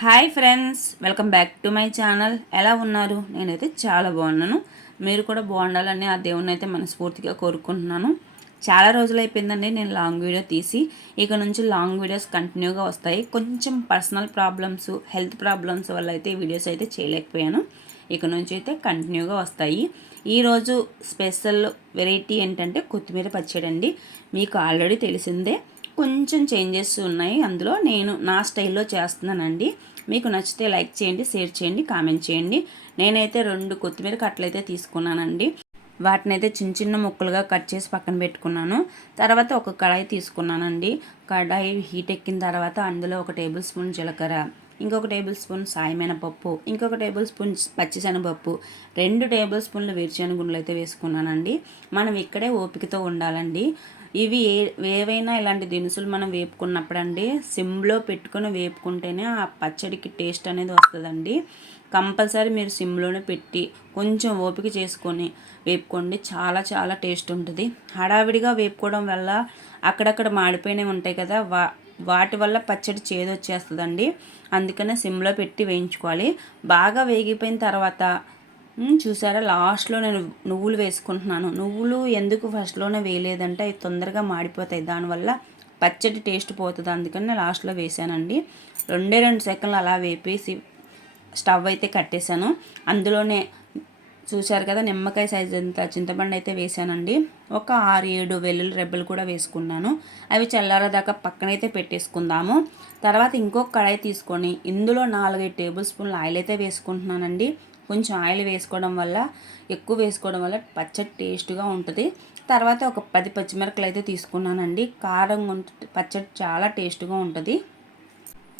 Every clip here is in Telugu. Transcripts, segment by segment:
Hi friends welcome back to my channel. ఎలా ఉన్నారు? నేనైతే చాలా బాగున్నాను. మీరు కూడా బాగుండాలని ఆ దేవుని అయితే మనస్ఫూర్తిగా కోరుకుంటున్నాను. చాలా రోజులు అయిపోయిందండి నేను లాంగ్ వీడియో తీసి. ఇక నుంచి లాంగ్ వీడియోస్ కంటిన్యూగా వస్తాయి. కొంచెం పర్సనల్ ప్రాబ్లమ్స్ హెల్త్ ప్రాబ్లమ్స్ వల్ల అయితే వీడియోస్ అయితే చేయలేకపోయాను. ఇక నుంచి అయితే కంటిన్యూగా వస్తాయి. ఈరోజు స్పెషల్ వెరైటీ ఏంటంటే కొత్తిమీర పచ్చడి అండి మీకు ఆల్రెడీ తెలిసిందే. కొంచెం చేంజెస్ ఉన్నాయి. అందులో నేను నా స్టైల్లో చేస్తున్నానండి. మీకు నచ్చితే లైక్ చేయండి షేర్ చేయండి కామెంట్ చేయండి. నేనైతే రెండు కొత్తిమీర కట్టలైతే తీసుకున్నానండి. వాటిని అయితే చిన్న చిన్న ముక్కలుగా కట్ చేసి పక్కన పెట్టుకున్నాను. తర్వాత ఒక కడాయి తీసుకున్నానండి. కడాయి హీట్ ఎక్కిన తర్వాత అందులో ఒక టేబుల్ స్పూన్ జీలకర్ర ఇంకొక టేబుల్ స్పూన్ సాయమైన పప్పు ఇంకొక టేబుల్ స్పూన్ పచ్చిశనగపప్పు రెండు టేబుల్ స్పూన్లు వేరుశనగుండలు అయితే వేసుకున్నానండి. మనం ఇక్కడే ఓపికతో ఉండాలండి. ఇవి ఏ ఏవైనా ఇలాంటి దినుసులు మనం వేపుకున్నప్పుడు అండి సిమ్లో పెట్టుకుని వేపుకుంటేనే ఆ పచ్చడికి టేస్ట్ అనేది వస్తుందండి. కంపల్సరీ మీరు సిమ్లోనే పెట్టి కొంచెం ఓపిక చేసుకొని వేపుకోండి. చాలా చాలా టేస్ట్ ఉంటుంది. హడావిడిగా వేపుకోవడం వల్ల అక్కడక్కడ మాడిపోయినవి ఉంటాయి కదా వా వాటి వల్ల పచ్చడి చేదొచ్చేస్తుందండి. అందుకనే సిమ్లో పెట్టి వేయించుకోవాలి. బాగా వేగిపోయిన తర్వాత చూసారా? లాస్ట్లో నేను నువ్వులు వేసుకుంటున్నాను. నువ్వులు ఎందుకు ఫస్ట్లోనే వేయలేదంటే అవి తొందరగా మాడిపోతాయి. దానివల్ల పచ్చడి టేస్ట్ పోతుంది. అందుకని లాస్ట్లో వేసానండి రెండే రెండు సెకండ్లు అలా వేపేసి స్టవ్ అయితే కట్టేశాను. అందులోనే చూశారు కదా నిమ్మకాయ సైజ్ అంత చింతపండు అయితే వేసానండి ఒక ఆరు ఏడు వెల్లుల్లి రెబ్బలు కూడా వేసుకున్నాను. అవి చల్లారదాకా పక్కనైతే పెట్టేసుకుందాము. తర్వాత ఇంకొక కడాయి తీసుకొని ఇందులో నాలుగైదు టేబుల్ స్పూన్లు ఆయిల్ అయితే వేసుకుంటున్నానండి. కొంచెం ఆయిల్ వేసుకోవడం వల్ల ఎక్కువ వేసుకోవడం వల్ల పచ్చడి టేస్ట్గా ఉంటుంది. తర్వాత ఒక పది పచ్చిమిరపకాయలు అయితే తీసుకున్నానండి. కారం పచ్చడి చాలా టేస్ట్గా ఉంటుంది.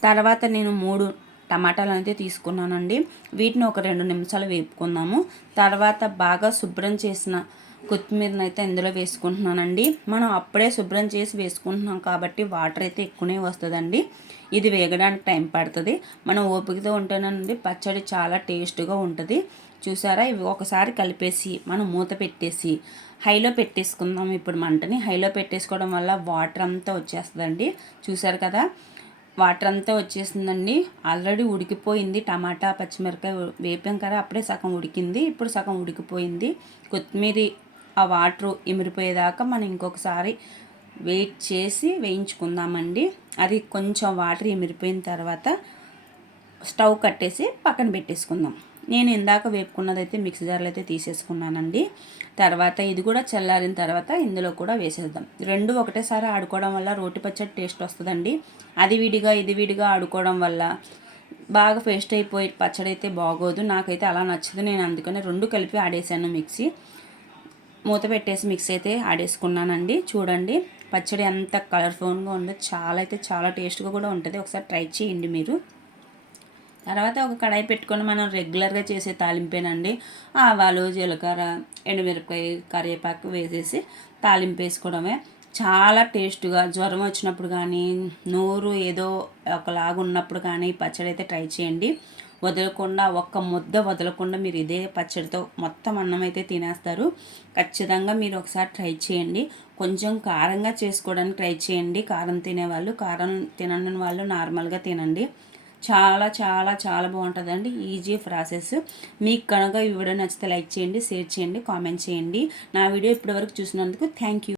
తర్వాత నేను మూడు టమాటాలు అయితే తీసుకున్నానండి. వీటిని ఒక రెండు నిమిషాలు వేపుకుందాము. తర్వాత బాగా శుభ్రం చేసిన కొత్తిమీరని అయితే ఇందులో వేసుకుంటున్నానండి. మనం అప్పుడే శుభ్రం చేసి వేసుకుంటున్నాం కాబట్టి వాటర్ అయితే ఎక్కువనే వస్తుందండి. ఇది వేగడానికి టైం పడుతుంది. మనం ఓపికతో ఉంటేనండి పచ్చడి చాలా టేస్ట్గా ఉంటుంది. చూసారా? ఇవి ఒకసారి కలిపేసి మనం మూత పెట్టేసి హైలో పెట్టేసుకుందాం ఇప్పుడు మంటని. హైలో పెట్టేసుకోవడం వల్ల వాటర్ అంతా వచ్చేస్తుందండి. చూసారు కదా? వాటర్ అంతా వచ్చేసిందండి. ఆల్రెడీ ఉడికిపోయింది. టమాటా పచ్చిమిరకాయ వేపాం కదా? అప్పుడే సగం ఉడికింది. ఇప్పుడు సగం ఉడికిపోయింది. కొత్తిమీర ఆ వాటర్ ఇమిరిపోయేదాకా మనం ఇంకొకసారి వెయిట్ చేసి వేయించుకుందామండి. అది కొంచెం వాటర్ ఇమిరిపోయిన తర్వాత స్టవ్ కట్టేసి పక్కన పెట్టేసుకుందాం. నేను ఇందాక వేపుకున్నదైతే మిక్సీ జార్లో అయితే తీసేసుకున్నానండి. తర్వాత ఇది కూడా చల్లారిన తర్వాత ఇందులో కూడా వేసేద్దాం. రెండు ఒకటేసారి ఆడుకోవడం వల్ల రోటి పచ్చడి టేస్ట్ వస్తుందండి. అది విడిగా ఇది విడిగా ఆడుకోవడం వల్ల బాగా పేస్ట్ అయిపోయి పచ్చడి అయితే బాగోదు. నాకైతే అలా నచ్చదు. నేను అందుకనే రెండు కలిపి ఆడేసాను మిక్సీ. మూత పెట్టేసి మిక్స్ అయితే ఆడేసుకున్నానండి. చూడండి పచ్చడి ఎంత కలర్ఫుల్గా ఉందో చాలా అయితే చాలా టేస్ట్గా కూడా ఉంటుంది. ఒకసారి ట్రై చేయండి మీరు. తర్వాత ఒక కడాయి పెట్టుకొని మనం రెగ్యులర్గా చేసే తాలింపేనండి. ఆవాలు జీలకర్ర ఎండుమిరపకాయ కరివేపాకు వేసేసి తాలింపు వేసుకోవడమే. చాలా టేస్ట్గా జ్వరం వచ్చినప్పుడు కానీ నోరు ఏదో ఒకలాగా ఉన్నప్పుడు కానీ పచ్చడి అయితే ట్రై చేయండి. వదలకుండా ఒక్క ముద్ద వదలకుండా మీరు ఇదే పచ్చడితో మొత్తం అన్నం అయితే తినేస్తారు. ఖచ్చితంగా మీరు ఒకసారి ట్రై చేయండి. కొంచెం కారంగా చేసుకోవడానికి ట్రై చేయండి. కారం తినేవాళ్ళు కారం తినని వాళ్ళు నార్మల్గా తినండి. చాలా చాలా చాలా బాగుంటుందండి. Easy process. మీకు కనుక ఈ వీడియో నచ్చితే లైక్ చేయండి షేర్ చేయండి కామెంట్ చేయండి. నా వీడియో ఇప్పటివరకు చూసినందుకు థ్యాంక్ యూ.